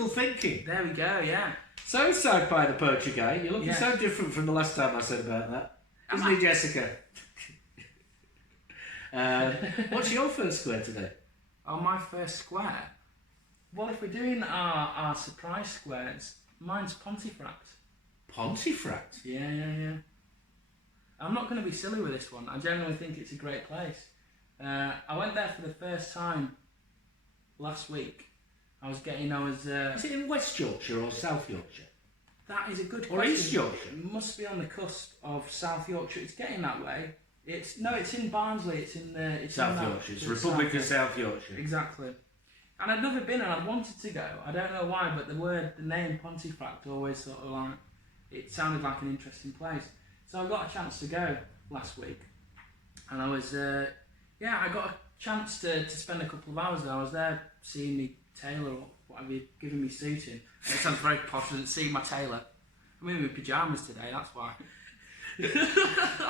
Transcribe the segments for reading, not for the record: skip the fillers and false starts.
critical thinking. There we go, yeah. So, Sci-Fi the Poacher Guy, you're looking so different from the last time I said about that. Isn't he, Jessica? What's your first square today? Oh, my first square? Well, if we're doing our surprise squares, mine's Pontefract. Pontefract? Yeah. I'm not going to be silly with this one. I genuinely think it's a great place. I went there for the first time last week. Is it in West Yorkshire or South Yorkshire? That is a good question. Or East Yorkshire? It must be on the cusp of South Yorkshire. It's getting that way. It's in Barnsley. It's in South Yorkshire. It's Republic of South Yorkshire. Exactly. And I'd never been, and I'd wanted to go. I don't know why, but the name Pontefract always sort of like, it sounded like an interesting place. So I got a chance to go last week, and I was I got a chance to spend a couple of hours there. I was there seeing me tailor or whatever you're giving me suiting. It sounds very posh, and seeing my tailor. I'm in my pyjamas today, that's why.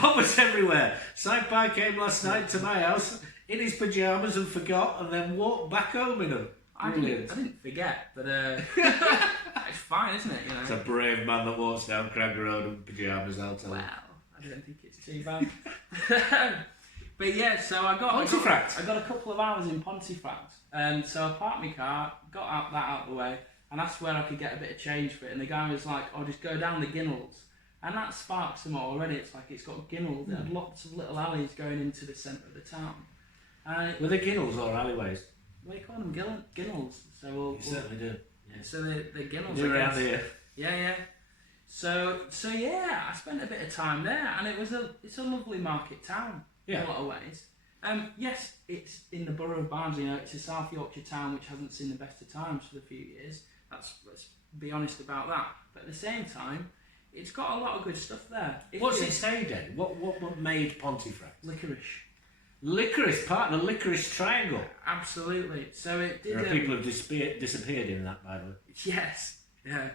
Poppers everywhere. Sci-Fi came last night to my house in his pyjamas and forgot, and then walked back home in them. I didn't forget, but it's fine, isn't it? You know? It's a brave man that walks down Craig Road in pyjamas, I'll tell you. Well, I don't think it's too bad. But yeah, so I got a couple of hours in Pontefract, and so I parked my car, got that out of the way, and asked where I could get a bit of change for it, and the guy was like, "Oh, just go down the Ginnels." And that sparked some already. It's like it's got Ginnels. It had lots of little alleys going into the centre of the town. Were they Ginnels or alleyways? We call them Ginnels. So you certainly do. Yeah. So they're Ginnels. They're around here. Yeah. So yeah, I spent a bit of time there, and it's a lovely market town in a lot of ways. Yes, it's in the borough of Barnsley. You know, it's a South Yorkshire town which hasn't seen the best of times for the few years. Let's be honest about that. But at the same time, it's got a lot of good stuff there. What's its heyday? What made Pontefract? Liquorice, part of the Liquorice Triangle. Absolutely. So it did. There are people who've disappeared in that, by the way. Yes. Yeah.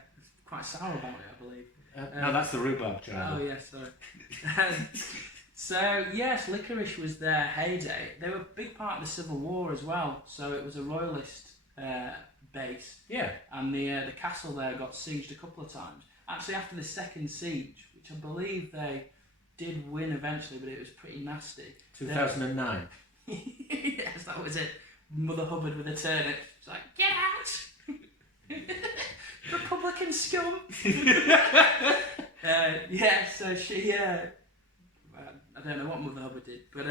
Quite sour about it, I believe. No, that's the rhubarb triangle. Oh yes, sorry. So yes, Liquorice was their heyday. They were a big part of the Civil War as well. So it was a royalist base. Yeah. And the castle there got sieged a couple of times. Actually, after the second siege, which I believe they did win eventually, but it was pretty nasty. 2009. Yes, that was it. Mother Hubbard with a turnip. It's like, get out! Republican scum! So she, I don't know what Mother Hubbard did, but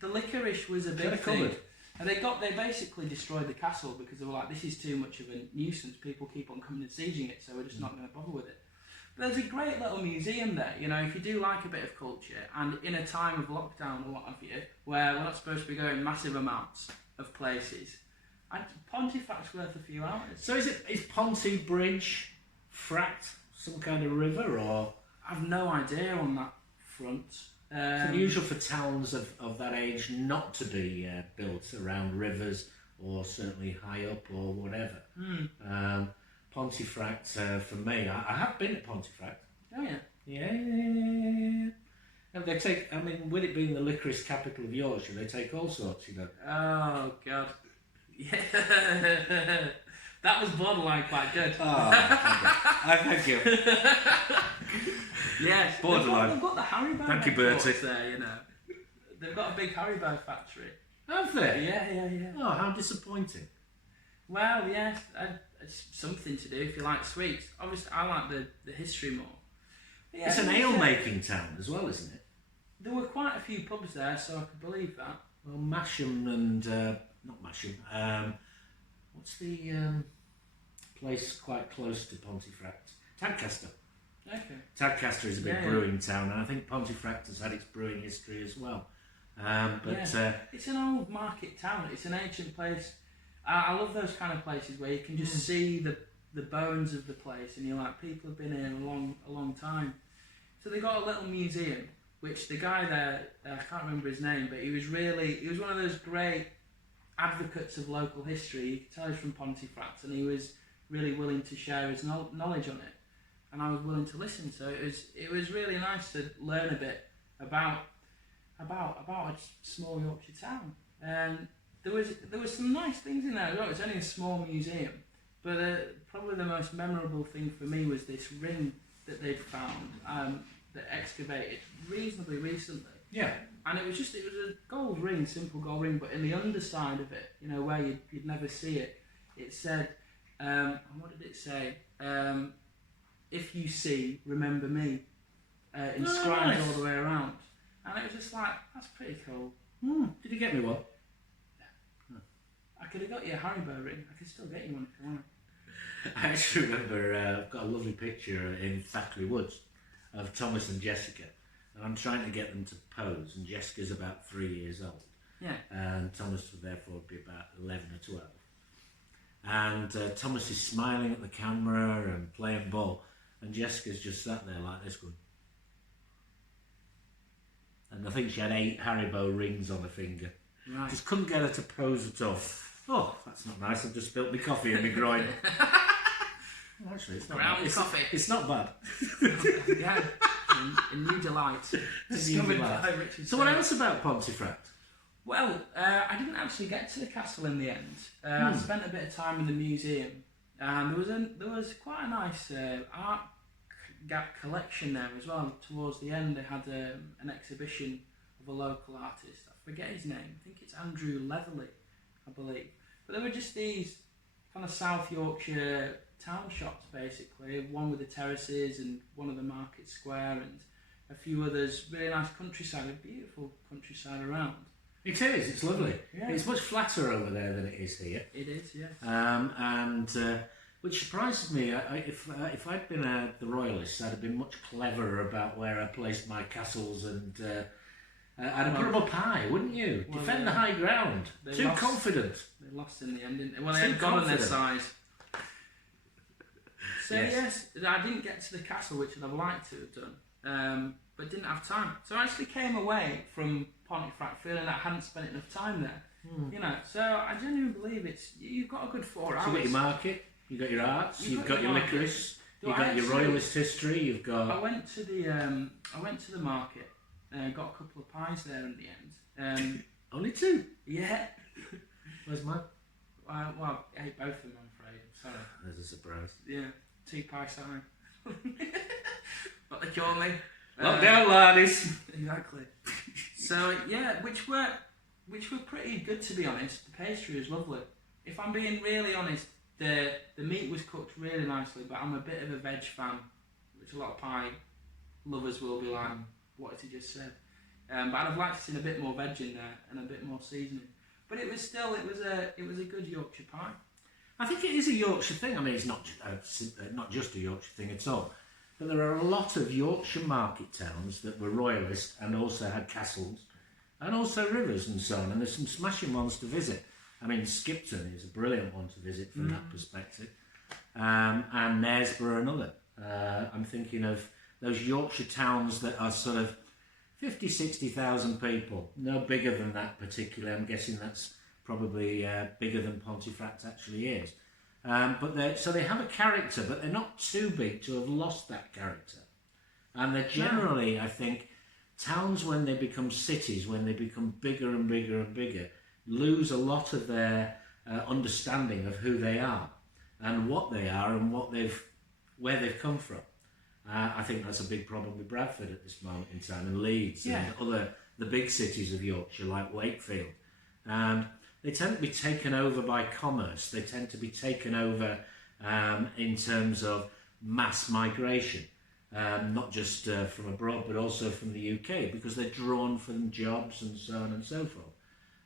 the Liquorice was a big thing. And they basically destroyed the castle because they were like, this is too much of a nuisance, people keep on coming and sieging it, so we're just not going to bother with it. But there's a great little museum there, you know, if you do like a bit of culture, and in a time of lockdown or what have you, where we're not supposed to be going massive amounts of places, Pontefract's worth a few hours. So is Pontebridge Fract some kind of river, or? I've no idea on that front. It's unusual for towns of that age not to be built around rivers or certainly high up or whatever. Pontefract, for me, I have been at Pontefract. Oh yeah. Yeah. And they take, I mean, with it being the licorice capital of Yorkshire, they take all sorts, you know. Oh God. Yeah. That was borderline quite good. Oh, I thank you. Yes, borderline. They've got the Haribo. Thank you, Bertie. There, you know. They've got a big Haribo factory. Have they? Yeah. Oh, how disappointing. Well, yes, it's something to do if you like sweets. Obviously, I like the history more. Yeah, it's an ale-making town as well, isn't it? There were quite a few pubs there, so I could believe that. Well, Masham and... not Masham. What's the place quite close to Pontefract? Tadcaster. Okay. Tadcaster is a big brewing town, and I think Pontefract has had its brewing history as well. It's an old market town. It's an ancient place. I love those kind of places where you can just see the bones of the place, and you're like, people have been here a long time. So they got a little museum, which the guy there, I can't remember his name, but he was one of those great advocates of local history. You could tell he's from Pontefract, and he was really willing to share his knowledge on it, and I was willing to listen. So it was really nice to learn a bit about a small Yorkshire town. There was some nice things in there as well. It's only a small museum, But probably the most memorable thing for me was this ring that they'd found, that excavated reasonably recently. Yeah. And it was a gold ring, simple gold ring, but in the underside of it, you know, where you'd never see it, it said, what did it say? If you see, remember me, inscribed all the way around. And it was just like, that's pretty cool. Did you get me one? I could have got you a Haribo ring. I could still get you one if you want. I actually remember I've got a lovely picture in Thackeray Woods of Thomas and Jessica, and I'm trying to get them to pose, and Jessica's about 3 years old. Yeah. And Thomas would therefore be about 11 or 12. And Thomas is smiling at the camera and playing ball, and Jessica's just sat there like this going. And I think she had 8 Haribo rings on her finger. Right. Just couldn't get her to pose at all. Oh, that's not nice. I've just spilt my coffee in my groin. Well, actually, it's not bad. It's not bad. Yeah, in new delight. Discovered by Richard. So what else about Pontefract? Well, I didn't actually get to the castle in the end. I spent a bit of time in the museum, and there was quite a nice art collection there as well. Towards the end, they had an exhibition of a local artist. I forget his name. I think it's Andrew Leatherley, I believe. But there were just these kind of South Yorkshire town shops, basically. One with the terraces and one of the market square and a few others. Really nice countryside, a beautiful countryside around. It is. It's lovely. Yeah. It's much flatter over there than it is here. It is, yes. And which surprises me. If I'd been the Royalists, I'd have been much cleverer about where I placed my castles and. I'd have put them up high, wouldn't you? Well, defend the high ground. Too confident. They lost in the end, didn't they? Well, they had gone on their size. So yes, I didn't get to the castle, which I'd have liked to have done, but didn't have time. So I actually came away from Pontefract feeling that I hadn't spent enough time there. You know, so I genuinely believe you've got a good 4 hours. So you've got your market, you've got your arts, you've got your liquorice, you've got your royalist history, you've got. I went to the market. Got a couple of pies there in the end. Only 2? Yeah. Where's mine? Well, I ate both of them, I'm afraid. Sorry. There's a surprise. Yeah, 2 pie sign. What they call me. Lockdown, laddies. Exactly. So yeah, which were pretty good, to be honest. The pastry was lovely. If I'm being really honest, the meat was cooked really nicely, but I'm a bit of a veg fan, which a lot of pie lovers will be like. What has he just said? But I'd have liked to see a bit more veg in there and a bit more seasoning. But it was a good Yorkshire pie. I think it is a Yorkshire thing. I mean, it's not just a Yorkshire thing at all. But there are a lot of Yorkshire market towns that were royalist and also had castles and also rivers and so on. And there's some smashing ones to visit. I mean, Skipton is a brilliant one to visit from that perspective. And Knaresborough another. I'm thinking of those Yorkshire towns that are sort of 50, 60,000 people. No bigger than that particularly. I'm guessing that's probably bigger than Pontefract actually is. So they have a character, but they're not too big to have lost that character. And they're generally, I think, towns when they become cities, when they become bigger and bigger and bigger, lose a lot of their understanding of who they are and what they are and where they've come from. I think that's a big problem with Bradford at this moment in time, and Leeds and the big cities of Yorkshire like Wakefield. And they tend to be taken over by commerce. They tend to be taken over in terms of mass migration, not just from abroad but also from the UK, because they're drawn from jobs and so on and so forth.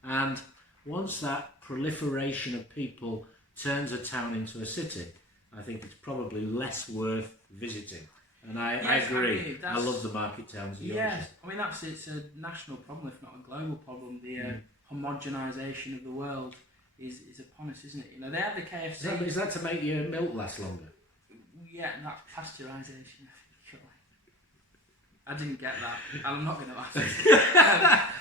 And once that proliferation of people turns a town into a city, I think it's probably less worth visiting. And I agree. I mean, I love the market towns of Yorkshire. Yeah, I mean it's a national problem, if not a global problem. The homogenisation of the world is upon us, isn't it? You know, they have the KFC. Is that to make your milk last longer? Yeah, that's pasteurisation. I didn't get that. I'm not going to ask.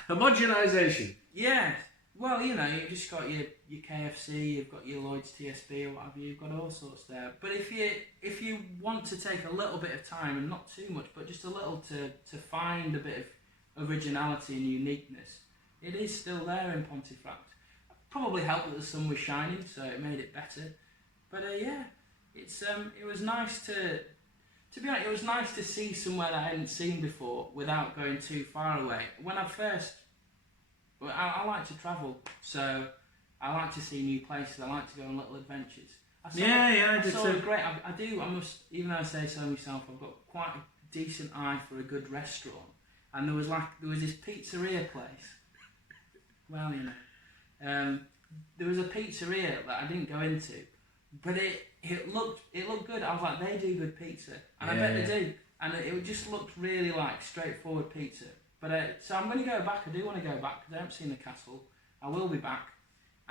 Homogenisation. Yeah. Well, you know, you've just got your KFC, you've got your Lloyd's TSB or whatever, you've got all sorts there. But if you want to take a little bit of time, and not too much, but just a little to find a bit of originality and uniqueness, it is still there in Pontefract. Probably helped that the sun was shining, so it made it better. But yeah, it was nice to be honest. It was nice to see somewhere that I hadn't seen before without going too far away. When I like to travel, so I like to see new places. I like to go on little adventures. I saw a great. I do. I must, even though I say so myself, I've got quite a decent eye for a good restaurant. And there was this pizzeria place. Well, you know, there was a pizzeria that I didn't go into, but it looked good. I was like, they do good pizza, and I bet they do. And it just looked really like straightforward pizza. But so I'm going to go back. I do want to go back because I haven't seen the castle. I will be back.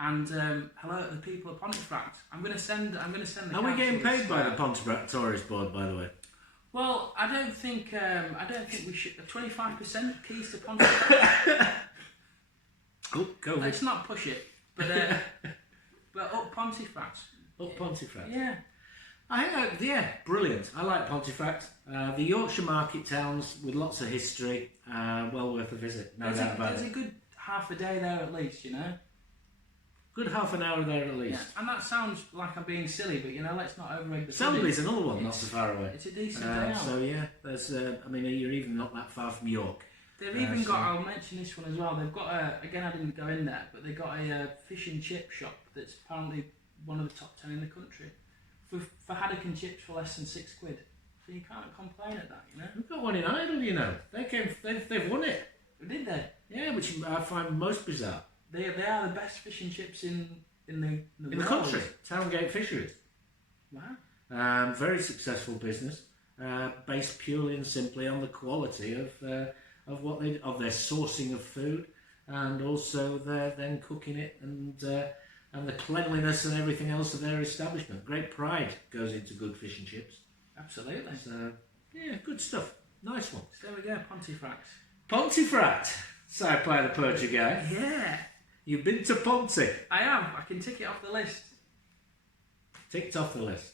And hello to the people of Pontefract. I'm going to send the. Are we getting paid by the Pontefract Tourist Board, by the way? Well, I don't think we should. 25% keys to Pontefract. Oh, go ahead. Let's not push it, but up Pontefract. Up Pontefract. Yeah. I think, brilliant. I like Pontefract. The Yorkshire market towns with lots of history, well worth a visit, no doubt about it. There's a good half a day there at least, you know. Good half an hour there at least. Yeah. And that sounds like I'm being silly, but you know, let's not overegg the Selby's another one, not so far away. It's a decent day out. So yeah, there's. I mean, you're even not that far from York. They've even got. I'll mention this one as well. They've got again, I didn't go in there, but they've got a fish and chip shop that's apparently one of the top 10 in the country for haddock and chips for less than £6. So you can't complain at that, you know. We've got one in Idle, you know. They've won it. Did they? Yeah, which I find most bizarre. They are the best fish and chips in the country. Towngate Fisheries. Wow. Very successful business, based purely and simply on the quality of their sourcing of food, and also their then cooking it and the cleanliness and everything else of their establishment. Great pride goes into good fish and chips. Absolutely. So yeah, good stuff. Nice one. So there we go, Pontefract. Pontefract. Side by the poacher guy. Yeah. You've been to Ponte. I am. I can tick it off the list. Ticked off the list.